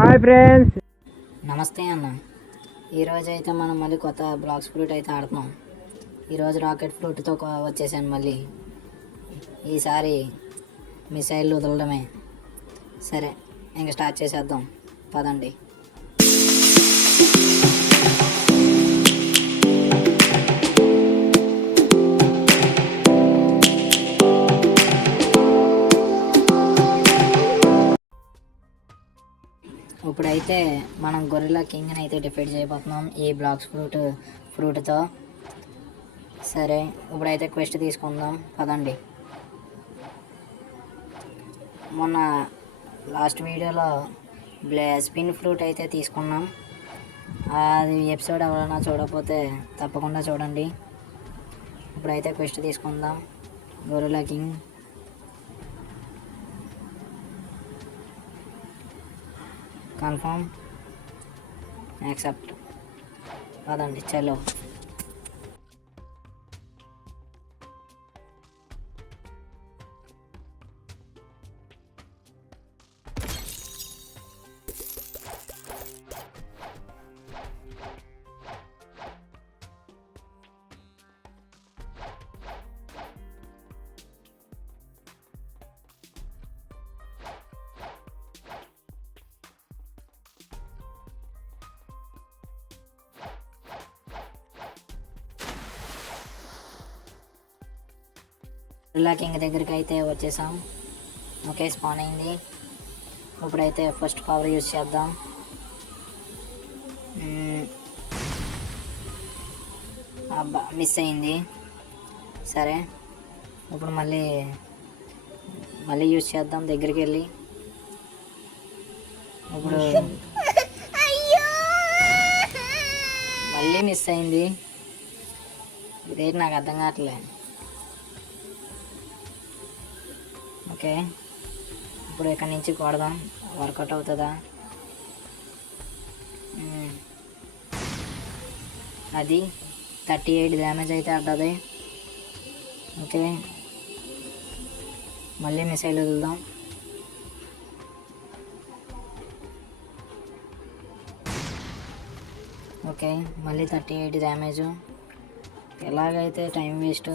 Hi friends, నమస్తే అన్న. ఈరోజు అయితే మనం మళ్ళీ కొత్త బ్లాక్స్ ఫ్రూట్ అయితే ఆడుతున్నాం. ఈరోజు రాకెట్ ఫ్రూట్తో వచ్చేసాను మళ్ళీ. ఈసారి మిసైల్ వదలడమే. సరే, ఇంకా స్టార్ట్ చేసేద్దాం పదండి. ఇప్పుడైతే మనం గొరిల్లా కింగ్ని అయితే డిఫీట్ చేయబోతున్నాం ఈ బ్లాక్స్ ఫ్రూట్తో. సరే, ఇప్పుడైతే క్వెస్ట్ తీసుకుందాం పదండి. మొన్న లాస్ట్ వీడియోలో స్పిన్ ఫ్రూట్ అయితే తీసుకున్నాం. అది ఎపిసోడ్ ఎవరైనా చూడకపోతే తప్పకుండా చూడండి. ఇప్పుడైతే క్వెస్ట్ తీసుకుందాం. Gorilla king confirm accept. పదండి చలో. గొరిల్లా కింగ్ దగ్గరికి అయితే వచ్చేసాం. ఓకే, స్పాన్ అయింది. ఇప్పుడైతే ఫస్ట్ పవర్ యూజ్ చేద్దాం. అబ్బా, మిస్ అయింది. సరే, ఇప్పుడు మళ్ళీ యూజ్ చేద్దాం దగ్గరికి వెళ్ళి. ఇప్పుడు మళ్ళీ మిస్ అయింది. ఇదేంటి నాకు అర్థం కావట్లేదు. ఓకే, ఇప్పుడు ఇక్కడి నుంచి కొడదాం. వర్కౌట్ అవుతుందా? అది 38 డ్యామేజ్ అయితే అడ్డది. ఓకే, మళ్ళీ మిసైల్ వదులుదాం. ఓకే, మళ్ళీ 38 డ్యామేజ్. ఎలాగైతే టైం వేస్ట్,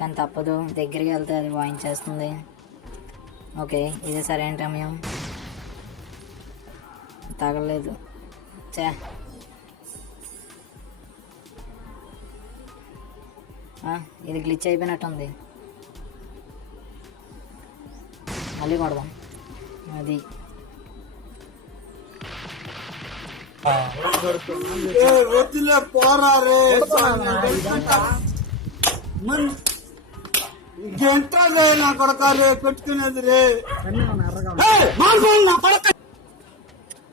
కానీ తప్పదు. దగ్గరికి వెళ్తే అది వాయించేస్తుంది. ఓకే, ఇది సరైన సమయం. తగలేదు. ఇది గ్లిచ్ అయిపోయినట్టుంది. మళ్ళీ కొడదాం. అది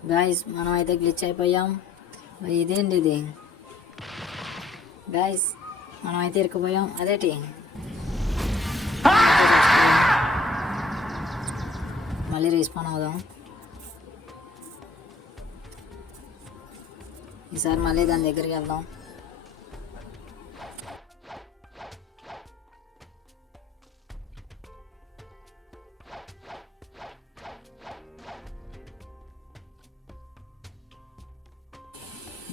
గాయస్, మనం అయితే గ్లిచ్ అయిపోయాం. ఇదేంటి ఇది గాయస్? మనం అయితే ఇరుక్కుపోయాం. అదేటి మళ్ళీ రీస్పాన్ అవుదాం. ఈసారి మళ్ళీ దాని దగ్గరికి వెళ్దాం.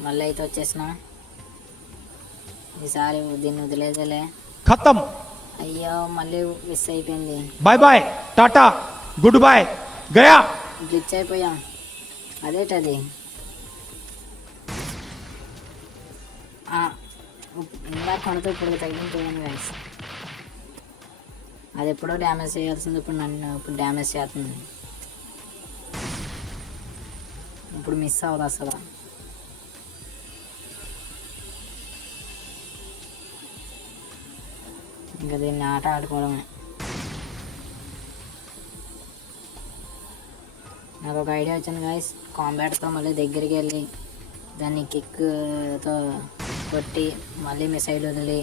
మళ్ళీ అయితే వచ్చేసిన. ఈసారి దీన్ని వదిలేదలే. ఖతం. అయ్యో, మళ్ళీ మిస్ అయిపోయింది. Bye bye, tata, good boy, గయా. గ్లిచ్ అయిపోయాం. అదేటది? ఇలా కొడుతూ ఇప్పుడు తగ్గించేయండి గైస్. అది ఎప్పుడో డ్యామేజ్ చేయాల్సింది, ఇప్పుడు డ్యామేజ్ చేస్తుంది. ఇప్పుడు మిస్ అవ్వదు అసలు. ఇంకా దీన్ని ఆట ఆడుకోవడమే. నాకు ఒక ఐడియా వచ్చింది గైస్. కాంబాట్తో మళ్ళీ దగ్గరికి వెళ్ళి దాన్ని కిక్తో కొట్టి మళ్ళీ మిసైల్ వదిలి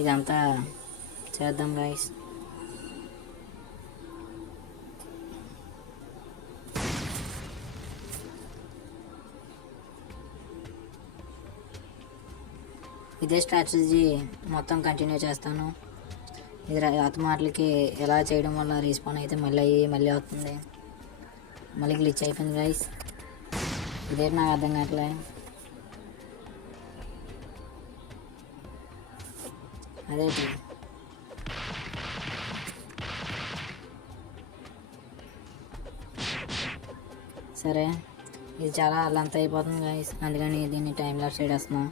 ఇదంతా చేద్దాం గైస్. ఇదే స్ట్రాటజీ మొత్తం కంటిన్యూ చేస్తాను. ఇది ఆత్మహత్యలకి ఎలా చేయడం వల్ల రీస్పాన్ అయితే మళ్ళీ అవుతుంది. మళ్ళీ గ్లిచ్ అయిపోయింది గైస్. ఇదేంటి నాకు అర్థం కావట్లే. అదేంటి సరే, ఇది చాలా లెంత్ అయిపోతుంది గైస్, అందుకని దీన్ని టైం లాస్ చేసేస్తున్నా.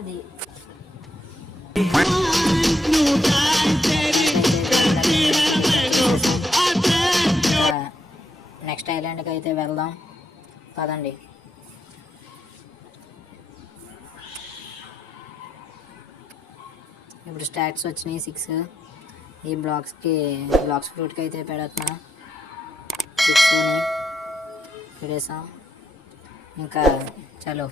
అది నెక్స్ట్ ఐలాండ్కి అయితే వెళ్దాం పదండి. ఇప్పుడు స్టాట్స్ వచ్చినాయి 6. ఈ బ్లాక్స్ ఫ్రూట్కి అయితే పెడుతున్నా. 6ని పెడేసాం. ఇంకా చలో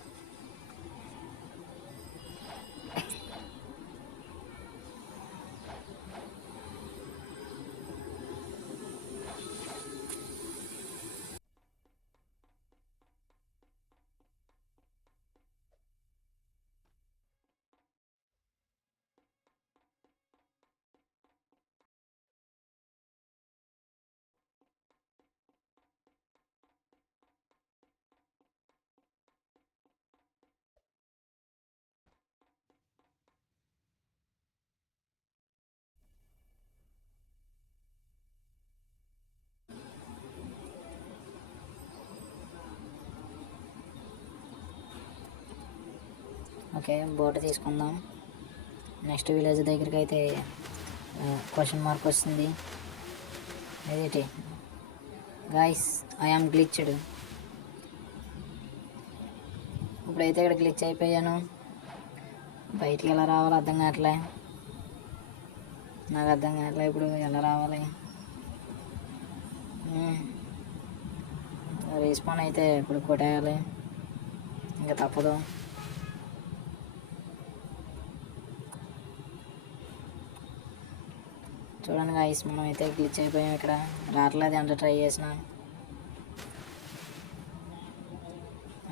ఓకే, బోట్ తీసుకుందాం. నెక్స్ట్ విలేజ్ దగ్గరికి అయితే క్వశ్చన్ మార్క్ వస్తుంది. అదేంటి గాయస్, ఐఆమ్ గ్లిచ్డ్. ఇప్పుడైతే ఇక్కడ గ్లిచ్ అయిపోయాను. బయటికి ఎలా రావాలో అర్థం కావట్లే. నాకు అర్థం కావట్లే ఇప్పుడు ఎలా రావాలి. రీస్పాన్ అయితే ఇప్పుడు కొట్టేయాలి, ఇంకా తప్పదు. చూడండి గాయ్స్, మనం అయితే గ్లిచ్ అయిపోయాం. ఇక్కడ రావట్లేదు ఎంత ట్రై చేసినా.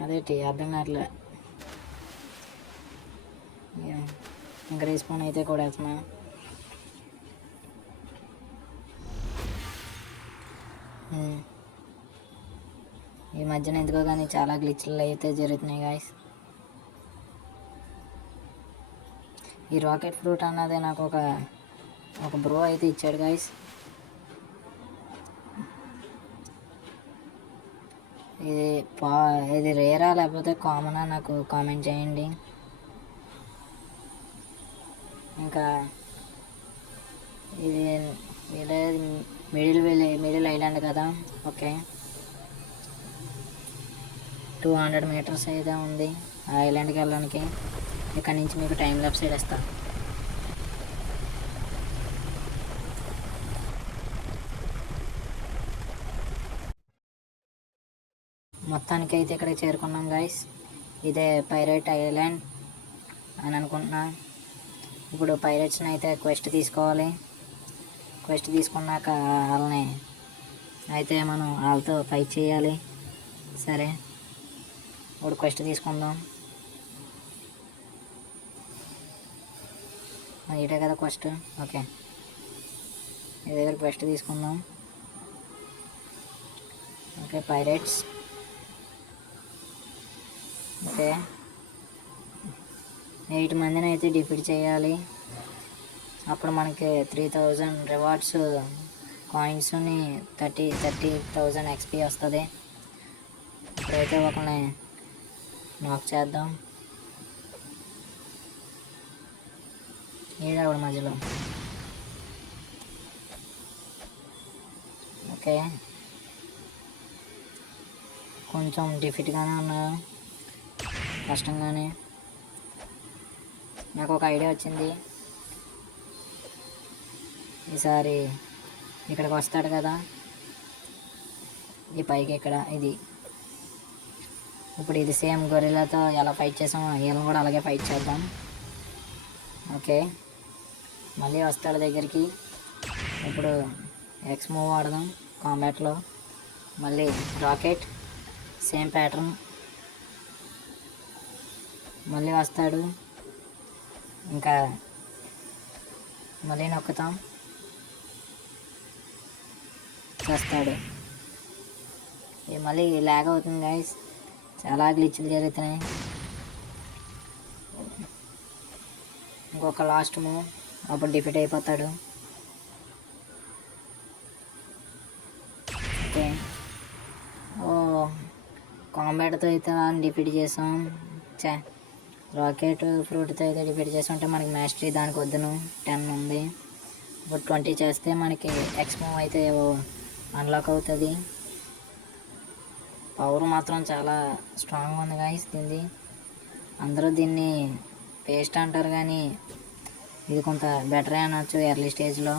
అదేంటి అర్థం కావట్లే. ఇంకా రీస్పాన్ అయితే కొడేస్తున్నా. ఈ మధ్యన ఎందుకో కానీ చాలా గ్లిచ్లు అయితే జరుగుతున్నాయి గాయ్స్. ఈ రాకెట్ ఫ్రూట్ అన్నది నాకు ఒక బ్రో అయితే ఇచ్చాడు గాయ్స్. ఇది రేరా లేకపోతే కామనా నాకు కామెంట్ చేయండి. ఇంకా ఇది మిడిల్ ఐలాండ్ కదా. ఓకే, 200 మీటర్స్ అయితే ఉంది ఆ ఐలాండ్కి వెళ్ళడానికి. ఇక్కడ నుంచి మీకు టైం ల్యాప్స్ ఇస్తాను. మొత్తానికి అయితే ఇక్కడికి చేరుకున్నాం గాయస్. ఇదే పైరేట్ ఐలాండ్ అని అనుకుంటున్నా. ఇప్పుడు పైరేట్స్ని అయితే క్వెస్ట్ తీసుకోవాలి. క్వెస్ట్ తీసుకున్నాక వాళ్ళని అయితే మనం వాళ్ళతో ఫైట్ చేయాలి. సరే, ఇప్పుడు క్వెస్ట్ తీసుకుందాం. ఇదే కదా క్వెస్ట్. ఓకే, ఈ దగ్గర క్వెస్ట్ తీసుకుందాం. Okay, pirates. ఓకే, 8 మందిని అయితే డిఫీట్ చేయాలి. అప్పుడు మనకి 3000 రివార్డ్స్ కాయిన్స్ని 30,000 ఎక్స్పీ వస్తుంది. ఇప్పుడైతే ఒకరిని నాక్ చేద్దాం. ఏడావిడ మధ్యలో. ఓకే, కొంచెం డిఫిట్గానే ఉన్నారు, కష్టంగానే. నాకు ఒక ఐడియా వచ్చింది. ఈసారి ఇక్కడికి వస్తాడు కదా, ఈ పైకి ఇక్కడ ఇది. ఇప్పుడు ఇది సేమ్ గొరిల్లాతో ఎలా ఫైట్ చేసామో వీళ్ళని కూడా అలాగే ఫైట్ చేద్దాం. ఓకే, మళ్ళీ వస్తాడు దగ్గరికి. ఇప్పుడు ఎక్స్ మూవ్ ఆడదాం కాంబాట్లో. మళ్ళీ రాకెట్, సేమ్ ప్యాటర్న్. మళ్ళీ వస్తాడు, ఇంకా మళ్ళీ నొక్కుతాం, వస్తాడు. ఇది మళ్ళీ ల్యాగ్ అవుతుంది గైస్, చాలా గ్లిచ్లు జరుగుతున్నాయి. ఇంకొక లాస్ట్ మూవ్, అప్పుడు డిఫీట్ అయిపోతాడు. ఓకే, ఓ కాంబాట్తో అయితే డిఫీట్ చేసాం. రాకెట్ ఫ్రూట్తో అయితే డిఫీట్ చేస్తుంటే మనకి మ్యాస్టరీ దానికి వద్దును 10 ఉంది. ఇప్పుడు 20 చేస్తే మనకి ఎక్స్ మూవ్ అయితే అన్లాక్ అవుతుంది. పవర్ మాత్రం చాలా స్ట్రాంగ్ ఉంది గాయస్ దీన్ని. అందరూ దీన్ని పేస్ట్ అంటారు కానీ ఇది కొంత బెటరే అనొచ్చు ఎర్లీ స్టేజ్లో.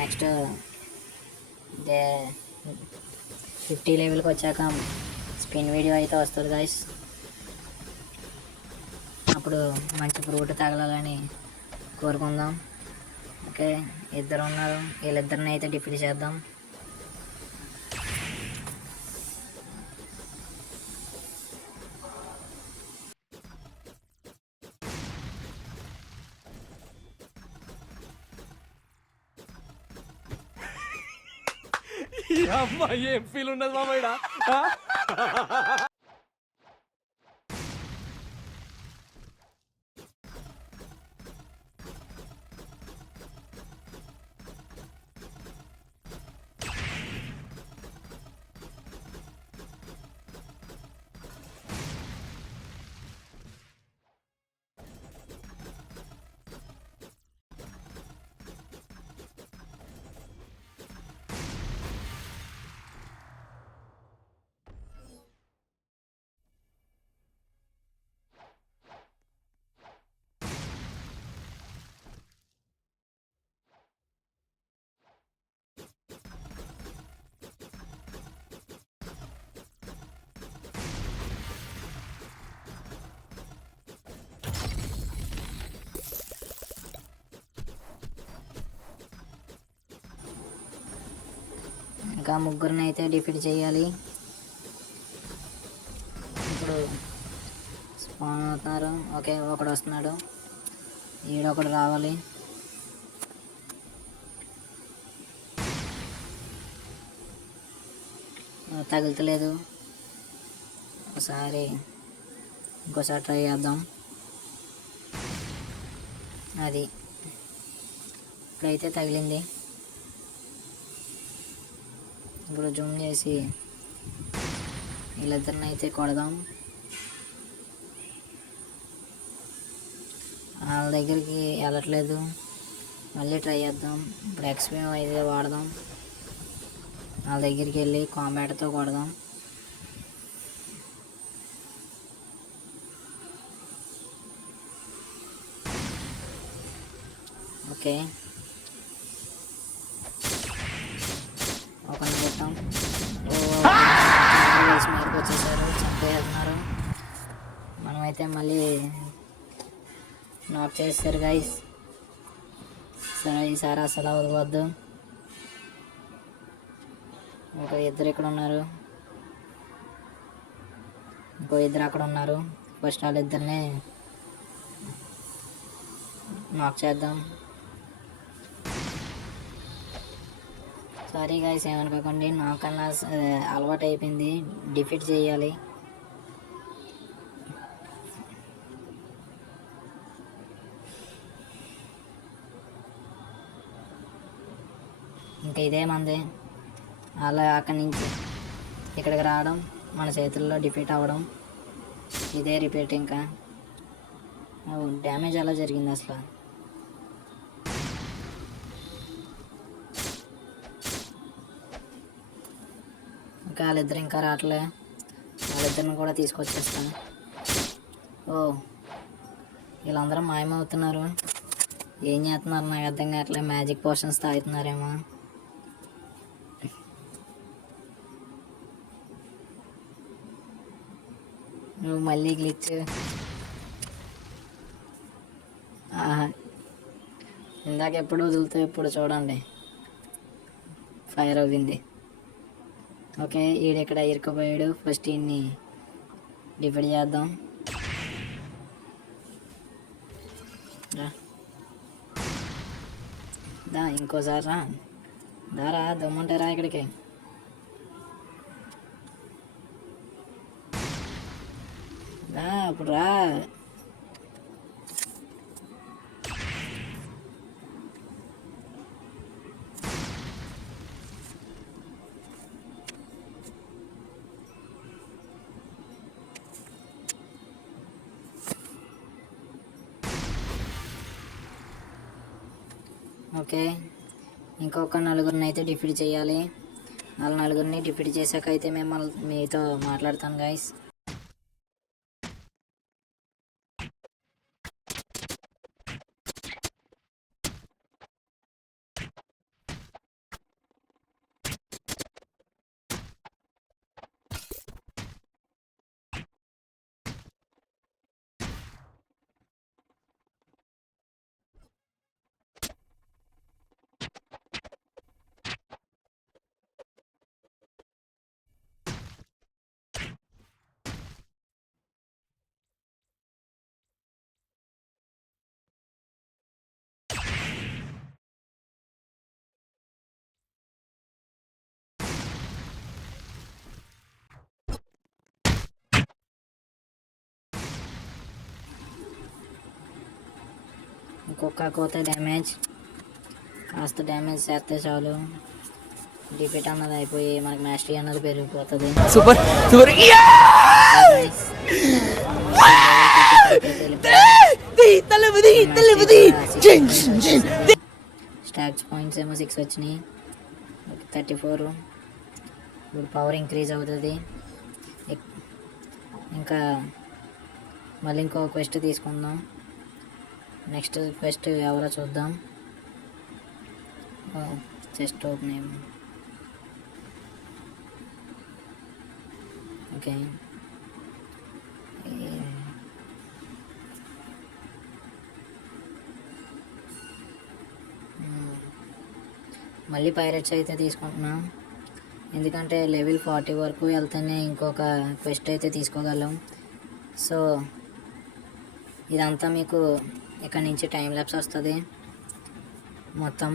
నెక్స్ట్ 50 లెవెల్కి వచ్చాక స్పిన్ వీడియో అయితే వస్తుంది గాయస్. అప్పుడు మంచి ఫ్రూట్ తగలాలని కోరుకుందాం. ఓకే, ఇద్దరు ఉన్నారు, వీళ్ళిద్దరిని అయితే డిఫీట్ చేద్దాం. ఏం ఫీల్ ఉండదు మామయ్య. ఇంకా ముగ్గురిని అయితే డిఫీట్ చేయాలి. ఇప్పుడు స్పాన్ అవుతున్నారు. ఓకే, ఒకడు వస్తున్నాడు. ఈడొకడు రావాలి. తగులుతలేదు. ఇంకోసారి ట్రై చేద్దాం. అది ఇప్పుడైతే తగిలింది. ఇప్పుడు జూమ్ చేసి వీళ్ళిద్దరిని అయితే కొడదాం. వాళ్ళ దగ్గరికి వెళ్ళట్లేదు. మళ్ళీ ట్రై చేద్దాం. ఇప్పుడు ఎక్స్పీ అయితే వాడదాం. వాళ్ళ దగ్గరికి వెళ్ళి కాంబాట్తో కొడదాం. ఓకే, ఒకరిని కొట్టాం. మీదకి వచ్చేసారు, చంపేస్తున్నారు. మనమైతే మళ్ళీ నాక్ చేస్తారు గైస్. సరే, ఈసారి అసలు వదలవద్దు. ఇద్దరు ఇక్కడ ఉన్నారు, ఇద్దరు అక్కడ ఉన్నారు. ఫస్ట్ వాళ్ళిద్దరిని నాక్ చేద్దాం. సారీ గైస్, ఏమనుకోకండి. నాకన్నా అలవాటు అయిపోయింది, డిఫీట్ చేయాలి. ఇంకా ఇదే మంది. అలా అక్కడి నుంచి ఇక్కడికి రావడం, మన చేతుల్లో డిఫీట్ అవ్వడం, ఇదే రిపీట్. ఇంకా డ్యామేజ్ ఎలా జరిగింది అసలు? ఇంకా వాళ్ళిద్దరు ఇంకా రావట్లే. వాళ్ళిద్దరిని కూడా తీసుకొచ్చేస్తాను. వీళ్ళందరూ మాయమవుతున్నారు. ఏం చేస్తున్నారు నాకు అర్థం కావట్లే. మ్యాజిక్ పోషన్స్ తాగుతున్నారేమో. నువ్వు మళ్ళీ గ్లిచ్. ఇందాక ఎప్పుడు వదులుతూ ఇప్పుడు చూడండి ఫైర్ అవ్వింది. ఓకే, ఈడెక్కడ ఇరుక్కుపోయాడు. ఫస్ట్ ఈయన్ని డిఫెండ్ చేద్దాం. ఇంకోసారి దారా దమ్ముంటారా ఇక్కడికి. ఇప్పుడు రా. ఓకే, ఇంకొక నలుగురిని అయితే డిఫీట్ చేయాలి. వాళ్ళ నలుగురిని డిఫీట్ చేశాక అయితే మీతో మాట్లాడతాను గైస్. ఇంకొక కోత డ్యామేజ్, కాస్త డ్యామేజ్ చేస్తే చాలు. డిఫీట్ అన్నది అయిపోయి మనకి మాస్టరీ అన్నది పెరిగిపోతుంది. Super super. స్టాక్స్ పాయింట్స్ ఏమో 6 వచ్చినాయి, 34. ఇప్పుడు పవర్ ఇంక్రీజ్ అవుతుంది. ఇంకా మళ్ళీ ఇంకో క్వెస్ట్ తీసుకుందాం. నెక్స్ట్ క్వెస్ట్ ఎవరో చూద్దాం. Chest open. ఓకే, మళ్ళీ పైరేట్స్ అయితే తీసుకుంటున్నాం. ఎందుకంటే లెవెల్ 40 వరకు వెళ్తేనే ఇంకొక క్వెస్ట్ అయితే తీసుకోగలం. సో ఇదంతా మీకు ఇక్కడ నుంచి టైం ల్యాప్స్ వస్తుంది మొత్తం.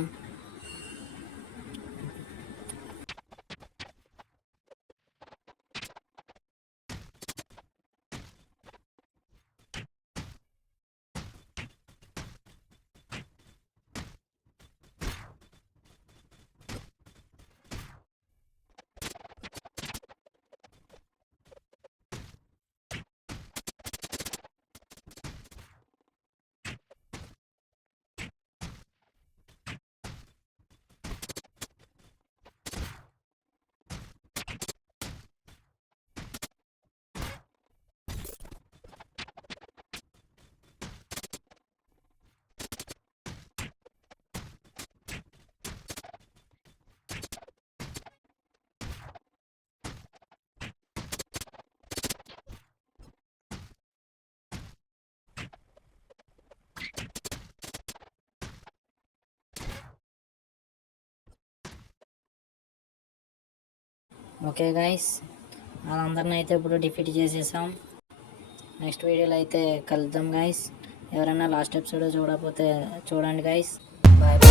ఓకే గైస్, వాళ్ళందరిని అయితే ఇప్పుడు డిఫీట్ చేసేసాం. నెక్స్ట్ వీడియోలో అయితే కలుద్దాం గైస్. ఎవరైనా లాస్ట్ ఎపిసోడ్ చూడకపోతే చూడండి గైస్. బాయ్.